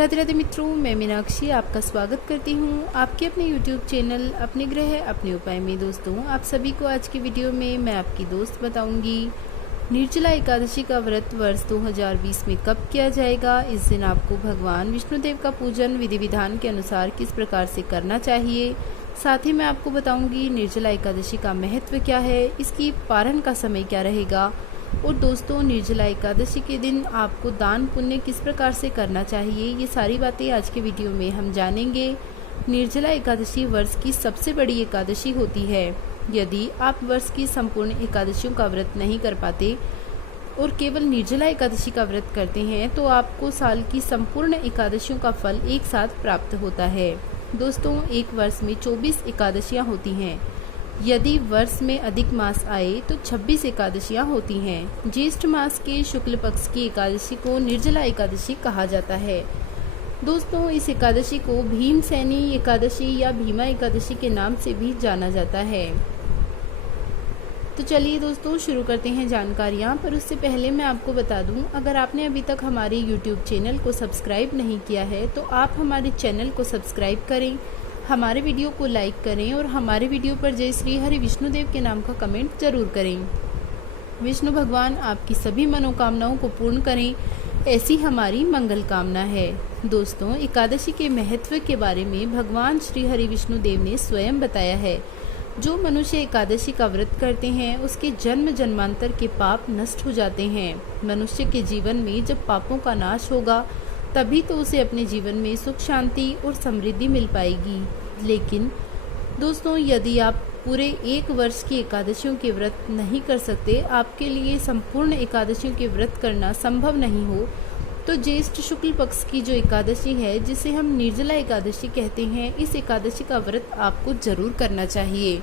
राधे राधे मित्रों, मैं मीनाक्षी आपका स्वागत करती हूँ आपके अपने YouTube चैनल अपने ग्रह अपने उपाय में। दोस्तों, आप सभी को आज की वीडियो में मैं आपकी दोस्त बताऊंगी निर्जला एकादशी का व्रत वर्ष 2020 में कब किया जाएगा। इस दिन आपको भगवान विष्णुदेव का पूजन विधि विधान के अनुसार किस प्रकार से करना चाहिए। साथ ही मैं आपको बताऊंगी निर्जला एकादशी का महत्व क्या है, इसकी पारण का समय क्या रहेगा और दोस्तों निर्जला एकादशी के दिन आपको दान पुण्य किस प्रकार से करना चाहिए, ये सारी बातें आज के वीडियो में हम जानेंगे। निर्जला एकादशी वर्ष की सबसे बड़ी एकादशी होती है। यदि आप वर्ष की संपूर्ण एकादशियों का व्रत नहीं कर पाते और केवल निर्जला एकादशी का व्रत करते हैं तो आपको साल की संपूर्ण एकादशियों का फल एक साथ प्राप्त होता है। दोस्तों, एक वर्ष में 24 एकादशियाँ होती हैं। यदि वर्ष में अधिक मास आए तो 26 एकादशियाँ होती हैं। ज्येष्ठ मास के शुक्ल पक्ष की एकादशी को निर्जला एकादशी कहा जाता है। दोस्तों, इस एकादशी को भीमसेनी एकादशी या भीमा एकादशी के नाम से भी जाना जाता है। तो चलिए दोस्तों शुरू करते हैं जानकारियाँ, पर उससे पहले मैं आपको बता दूं, अगर आपने अभी तक हमारे YouTube चैनल को सब्सक्राइब नहीं किया है तो आप हमारे चैनल को सब्सक्राइब करें, हमारे वीडियो को लाइक करें और हमारे वीडियो पर जय श्री हरि विष्णुदेव के नाम का कमेंट जरूर करें। विष्णु भगवान आपकी सभी मनोकामनाओं को पूर्ण करें, ऐसी हमारी मंगल कामना है। दोस्तों, एकादशी के महत्व के बारे में भगवान श्री हरि विष्णुदेव ने स्वयं बताया है। जो मनुष्य एकादशी का व्रत करते हैं उसके जन्म जन्मांतर के पाप नष्ट हो जाते हैं। मनुष्य के जीवन में जब पापों का नाश होगा तभी तो उसे अपने जीवन में सुख शांति और समृद्धि मिल पाएगी। लेकिन दोस्तों, यदि आप पूरे एक वर्ष की एकादशियों के व्रत नहीं कर सकते, आपके लिए संपूर्ण एकादशियों के व्रत करना संभव नहीं हो, तो ज्येष्ठ शुक्ल पक्ष की जो एकादशी है जिसे हम निर्जला एकादशी कहते हैं, इस एकादशी का व्रत आपको जरूर करना चाहिए।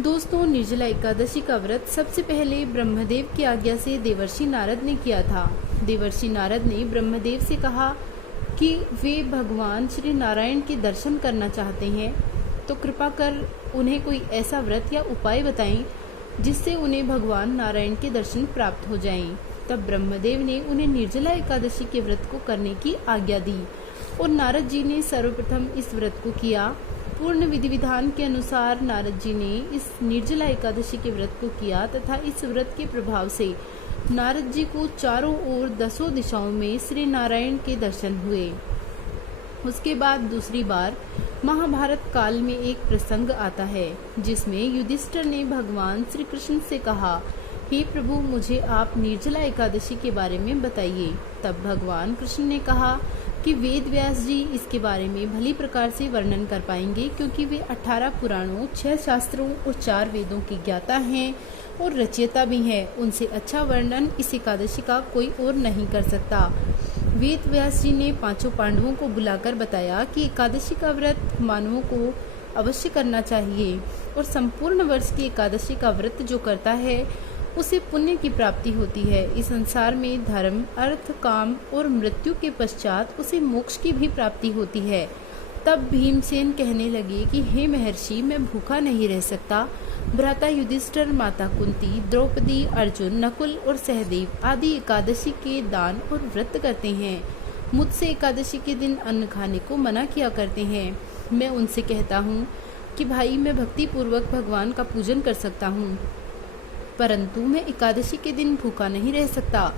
दोस्तों, निर्जला एकादशी का व्रत सबसे पहले ब्रह्मदेव की आज्ञा से देवर्षि नारद ने किया था। देवर्षि नारद ने ब्रह्मदेव से कहा कि वे भगवान श्री नारायण के दर्शन करना चाहते हैं, तो कृपा कर उन्हें कोई ऐसा व्रत या उपाय बताएं जिससे उन्हें भगवान नारायण के दर्शन प्राप्त हो जाएं। तब ब्रह्मदेव ने उन्हें निर्जला एकादशी के व्रत को करने की आज्ञा दी और नारद जी ने सर्वप्रथम इस व्रत को किया। पूर्ण विधि विधान के अनुसार नारद जी ने इस निर्जला एकादशी के व्रत को किया तथा इस व्रत के प्रभाव से नारद जी को चारों ओर 10 दिशाओं में श्री नारायण के दर्शन हुए। उसके बाद दूसरी बार महाभारत काल में एक प्रसंग आता है जिसमें युधिष्ठिर ने भगवान श्री कृष्ण से कहा, हे प्रभु, मुझे आप निर्जला एकादशी के बारे में बताइए। तब भगवान कृष्ण ने कहा कि वेद व्यास जी इसके बारे में भली प्रकार से वर्णन कर पाएंगे, क्योंकि वे 18 पुराणों, 6 शास्त्रों और 4 वेदों के ज्ञाता हैं और रचयिता भी हैं। उनसे अच्छा वर्णन इस एकादशी का कोई और नहीं कर सकता। वेद व्यास जी ने 5 पांडवों को बुलाकर बताया कि एकादशी का व्रत मानवों को अवश्य करना चाहिए और संपूर्ण वर्ष की एकादशी का व्रत जो करता है उसे पुण्य की प्राप्ति होती है। इस संसार में धर्म, अर्थ, काम और मृत्यु के पश्चात उसे मोक्ष की भी प्राप्ति होती है। तब भीमसेन कहने लगे कि हे महर्षि, मैं भूखा नहीं रह सकता। भ्राता युधिष्ठिर, माता कुंती, द्रौपदी, अर्जुन, नकुल और सहदेव आदि एकादशी के दान और व्रत करते हैं। मुझसे एकादशी के दिन अन्न खाने को मना किया करते हैं। मैं उनसे कहता हूँ कि भाई, मैं भक्ति पूर्वक भगवान का पूजन कर सकता हूँ, परंतु मैं एकादशी के दिन भूखा नहीं रह सकता।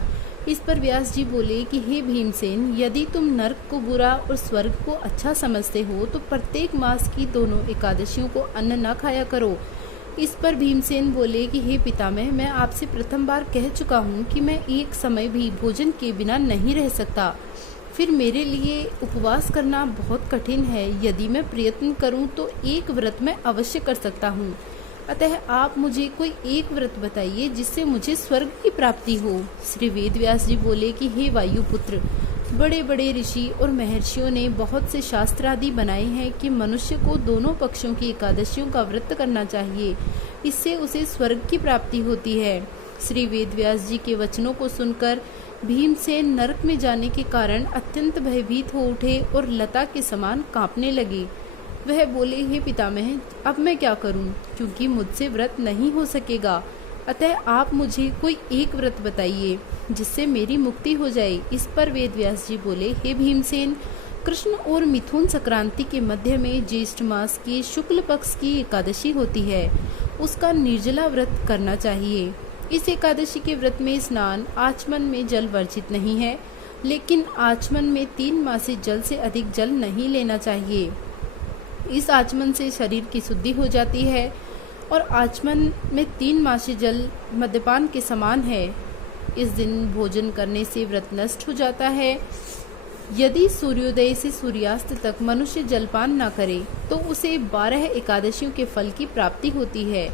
इस पर व्यास जी बोले कि हे भीमसेन, यदि तुम नरक को बुरा और स्वर्ग को अच्छा समझते हो तो प्रत्येक मास की दोनों एकादशियों को अन्न न खाया करो। इस पर भीमसेन बोले कि हे पितामह, मैं आपसे प्रथम बार कह चुका हूँ कि मैं एक समय भी भोजन के बिना नहीं रह सकता। फिर मेरे लिए उपवास करना बहुत कठिन है। यदि मैं प्रयत्न करूँ तो एक व्रत मैं अवश्य कर सकता हूँ। अतः आप मुझे कोई एक व्रत बताइए जिससे मुझे स्वर्ग की प्राप्ति हो। श्री वेद व्यास जी बोले कि हे वायुपुत्र, बड़े बड़े ऋषि और महर्षियों ने बहुत से शास्त्र आदि बनाए हैं कि मनुष्य को दोनों पक्षों की एकादशियों का व्रत करना चाहिए, इससे उसे स्वर्ग की प्राप्ति होती है। श्री वेद व्यास जी के वचनों को सुनकर भीमसेन नरक में जाने के कारण अत्यंत भयभीत हो उठे और लता के समान कांपने लगे। वह बोले, हे पितामह, अब मैं क्या करूं, क्योंकि मुझसे व्रत नहीं हो सकेगा। अतः आप मुझे कोई एक व्रत बताइए जिससे मेरी मुक्ति हो जाए। इस पर वेद व्यास जी बोले, हे भीमसेन, कृष्ण और मिथुन संक्रांति के मध्य में ज्येष्ठ मास की शुक्ल पक्ष की एकादशी होती है, उसका निर्जला व्रत करना चाहिए। इस एकादशी के व्रत में स्नान, आचमन में जल वर्जित नहीं है, लेकिन आचमन में 3 मासी जल से अधिक जल नहीं लेना चाहिए। इस आचमन से शरीर की शुद्धि हो जाती है और आचमन में 3 मासी जल मद्यपान के समान है। इस दिन भोजन करने से व्रत नष्ट हो जाता है। यदि सूर्योदय से सूर्यास्त तक मनुष्य जलपान न करे तो उसे 12 एकादशियों के फल की प्राप्ति होती है।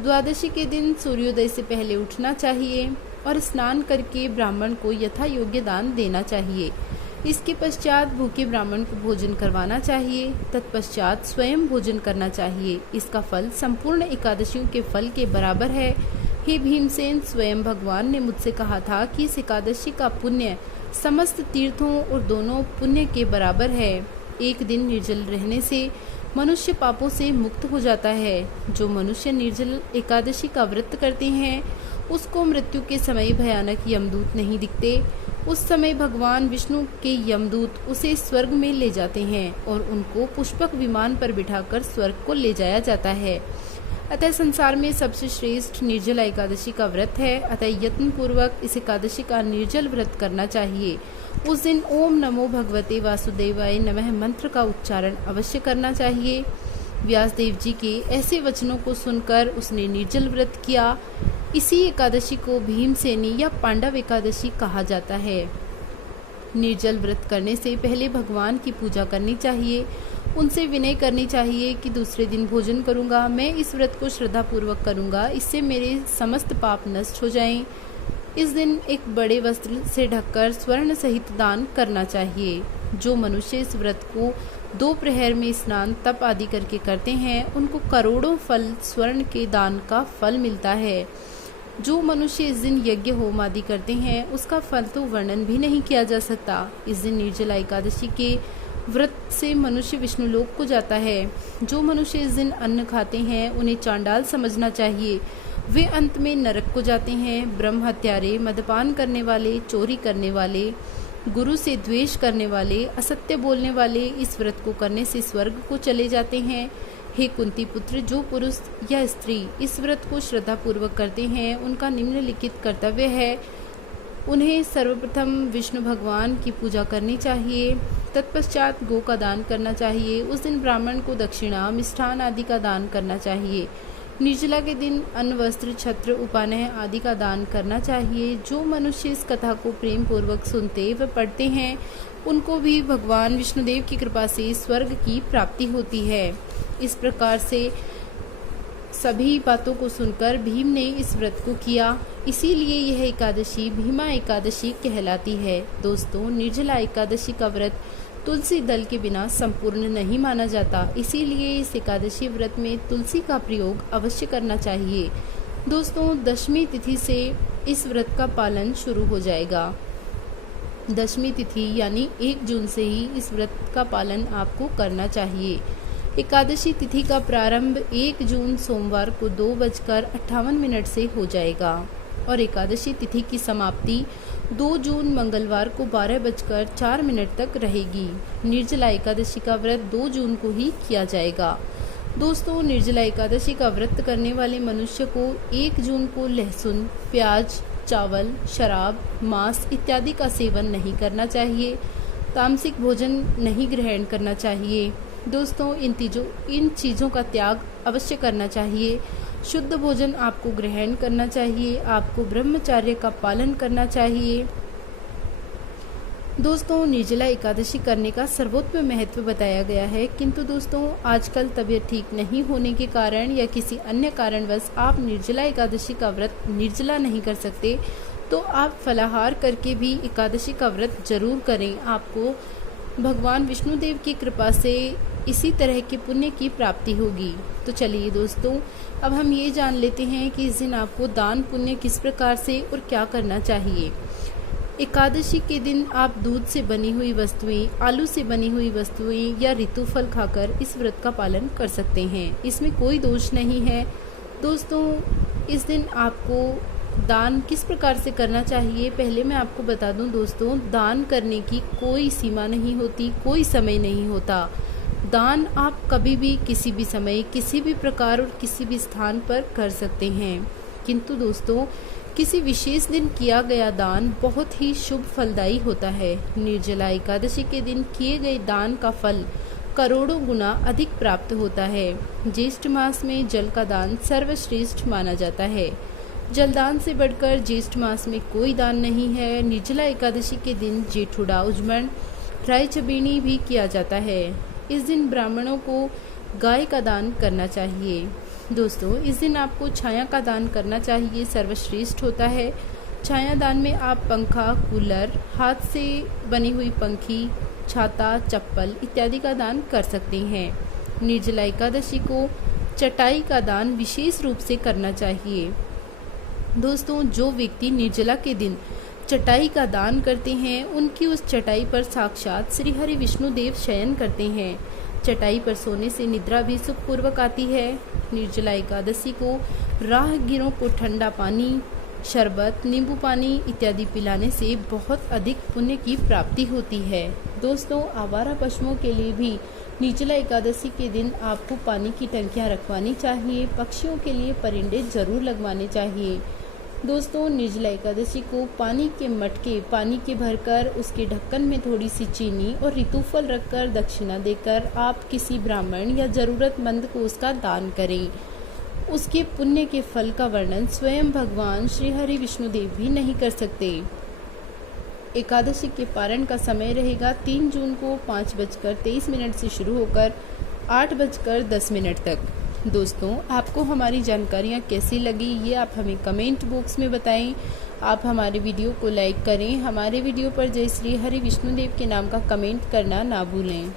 द्वादशी के दिन सूर्योदय से पहले उठना चाहिए और स्नान करके ब्राह्मण को यथा योग्य दान देना चाहिए। इसके पश्चात भूखे ब्राह्मण को भोजन करवाना चाहिए, तत्पश्चात स्वयं भोजन करना चाहिए। इसका फल संपूर्ण एकादशियों के फल के बराबर है। हे भीमसेन, स्वयं भगवान ने मुझसे कहा था कि इस एकादशी का पुण्य समस्त तीर्थों और दोनों पुण्य के बराबर है। एक दिन निर्जल रहने से मनुष्य पापों से मुक्त हो जाता है। जो मनुष्य निर्जल एकादशी का व्रत करते हैं उसको मृत्यु के समय भयानक यमदूत नहीं दिखते। उस समय भगवान विष्णु के यमदूत उसे स्वर्ग में ले जाते हैं और उनको पुष्पक विमान पर बिठाकर स्वर्ग को ले जाया जाता है। अतः संसार में सबसे श्रेष्ठ निर्जला एकादशी का व्रत है। अतः यत्न पूर्वक इस एकादशी का निर्जल व्रत करना चाहिए। उस दिन ओम नमो भगवते वासुदेवाय नमः मंत्र का उच्चारण अवश्य करना चाहिए। व्यासदेव जी के ऐसे वचनों को सुनकर उसने निर्जल व्रत किया। इसी एकादशी को भीमसेनी या पांडव एकादशी कहा जाता है। निर्जल व्रत करने से पहले भगवान की पूजा करनी चाहिए, उनसे विनय करनी चाहिए कि दूसरे दिन भोजन करूंगा, मैं इस व्रत को श्रद्धा पूर्वक करूंगा, इससे मेरे समस्त पाप नष्ट हो जाएं। इस दिन एक बड़े वस्त्र से ढककर स्वर्ण सहित दान करना चाहिए। जो मनुष्य इस व्रत को 2 प्रहर में स्नान तप आदि करके करते हैं उनको करोड़ों फल स्वर्ण के दान का फल मिलता है। जो मनुष्य इस दिन यज्ञ होम आदि करते हैं उसका फल तो वर्णन भी नहीं किया जा सकता। इस दिन निर्जला एकादशी के व्रत से मनुष्य विष्णुलोक को जाता है। जो मनुष्य इस दिन अन्न खाते हैं उन्हें चांडाल समझना चाहिए, वे अंत में नरक को जाते हैं। ब्रह्म हत्यारे, मदपान करने वाले, चोरी करने वाले, गुरु से द्वेष करने वाले, असत्य बोलने वाले इस व्रत को करने से स्वर्ग को चले जाते हैं। हे कुंती पुत्र, जो पुरुष या स्त्री इस व्रत को श्रद्धा पूर्वक करते हैं उनका निम्नलिखित कर्तव्य है। उन्हें सर्वप्रथम विष्णु भगवान की पूजा करनी चाहिए, तत्पश्चात गौ का दान करना चाहिए। उस दिन ब्राह्मण को दक्षिणा, मिष्ठान आदि का दान करना चाहिए। निर्जला के दिन अन्न, वस्त्र, छत्र, उपानय आदि का दान करना चाहिए। जो मनुष्य इस कथा को प्रेम पूर्वक सुनते व पढ़ते हैं उनको भी भगवान विष्णुदेव की कृपा से स्वर्ग की प्राप्ति होती है। इस प्रकार से सभी बातों को सुनकर भीम ने इस व्रत को किया, इसीलिए यह एकादशी भीमा एकादशी कहलाती है। दोस्तों, निर्जला एकादशी का व्रत तुलसी दल के बिना संपूर्ण नहीं माना जाता, इसीलिए इस एकादशी व्रत में तुलसी का प्रयोग अवश्य करना चाहिए। दोस्तों, दशमी तिथि से इस व्रत का पालन शुरू हो जाएगा। दशमी तिथि यानी 1 जून से ही इस व्रत का पालन आपको करना चाहिए। एकादशी तिथि का प्रारंभ 1 जून सोमवार को 2:58 से हो जाएगा और एकादशी तिथि की समाप्ति 2 जून मंगलवार को 12:04 तक रहेगी। निर्जला एकादशी का व्रत 2 जून को ही किया जाएगा। दोस्तों, निर्जला एकादशी का व्रत करने वाले मनुष्य को 1 जून को लहसुन, प्याज, चावल, शराब, मांस इत्यादि का सेवन नहीं करना चाहिए। तामसिक भोजन नहीं ग्रहण करना चाहिए। दोस्तों, इन चीज़ों का त्याग अवश्य करना चाहिए। शुद्ध भोजन आपको ग्रहण करना चाहिए। आपको ब्रह्मचर्य का पालन करना चाहिए। दोस्तों, निर्जला एकादशी करने का सर्वोत्तम महत्व बताया गया है, किंतु दोस्तों आजकल तबीयत ठीक नहीं होने के कारण या किसी अन्य कारणवश आप निर्जला एकादशी का व्रत निर्जला नहीं कर सकते तो आप फलाहार करके भी एकादशी का व्रत जरूर करें। आपको भगवान विष्णुदेव की कृपा से इसी तरह के पुण्य की प्राप्ति होगी। तो चलिए दोस्तों, अब हम ये जान लेते हैं कि इस दिन आपको दान पुण्य किस प्रकार से और क्या करना चाहिए। एकादशी के दिन आप दूध से बनी हुई वस्तुएं, आलू से बनी हुई वस्तुएं या ऋतुफल खाकर इस व्रत का पालन कर सकते हैं, इसमें कोई दोष नहीं है। दोस्तों, इस दिन आपको दान किस प्रकार से करना चाहिए, पहले मैं आपको बता दूं दोस्तों, दान करने की कोई सीमा नहीं होती, कोई समय नहीं होता। दान आप कभी भी, किसी भी समय, किसी भी प्रकार और किसी भी स्थान पर कर सकते हैं। किंतु दोस्तों, किसी विशेष दिन किया गया दान बहुत ही शुभ फलदायी होता है। निर्जला एकादशी के दिन किए गए दान का फल करोड़ों गुना अधिक प्राप्त होता है। ज्येष्ठ मास में जल का दान सर्वश्रेष्ठ माना जाता है। जलदान से बढ़कर ज्येष्ठ मास में कोई दान नहीं है। निर्जला एकादशी के दिन जेठुड़ा, उजमण, राय चबीनी भी किया जाता है। इस दिन ब्राह्मणों को गाय का दान करना चाहिए। दोस्तों, इस दिन आपको छाया का दान करना चाहिए, सर्वश्रेष्ठ होता है। छाया दान में आप पंखा, कूलर, हाथ से बनी हुई पंखी, छाता, चप्पल इत्यादि का दान कर सकते हैं। निर्जला एकादशी को चटाई का दान विशेष रूप से करना चाहिए। दोस्तों, जो व्यक्ति निर्जला के दिन चटाई का दान करते हैं, उनकी उस चटाई पर साक्षात श्री हरि विष्णुदेव शयन करते हैं। चटाई पर सोने से निद्रा भी सुखपूर्वक आती है। निर्जला एकादशी को राहगीरों को ठंडा पानी, शरबत, नींबू पानी इत्यादि पिलाने से बहुत अधिक पुण्य की प्राप्ति होती है। दोस्तों, आवारा पशुओं के लिए भी निर्जला एकादशी के दिन आपको पानी की टंकियाँ रखवानी चाहिए। पक्षियों के लिए परिंदे जरूर लगवाने चाहिए। दोस्तों, निर्जला एकादशी को पानी के मटके पानी के भरकर उसके ढक्कन में थोड़ी सी चीनी और ऋतुफल रखकर दक्षिणा देकर आप किसी ब्राह्मण या जरूरतमंद को उसका दान करें। उसके पुण्य के फल का वर्णन स्वयं भगवान श्री हरि विष्णुदेव भी नहीं कर सकते। एकादशी के पारण का समय रहेगा 3 जून को 5:23 से शुरू होकर 8:10 तक। दोस्तों, आपको हमारी जानकारियाँ कैसी लगी ये आप हमें कमेंट बॉक्स में बताएं। आप हमारे वीडियो को लाइक करें। हमारे वीडियो पर जय श्री हरि विष्णुदेव के नाम का कमेंट करना ना भूलें।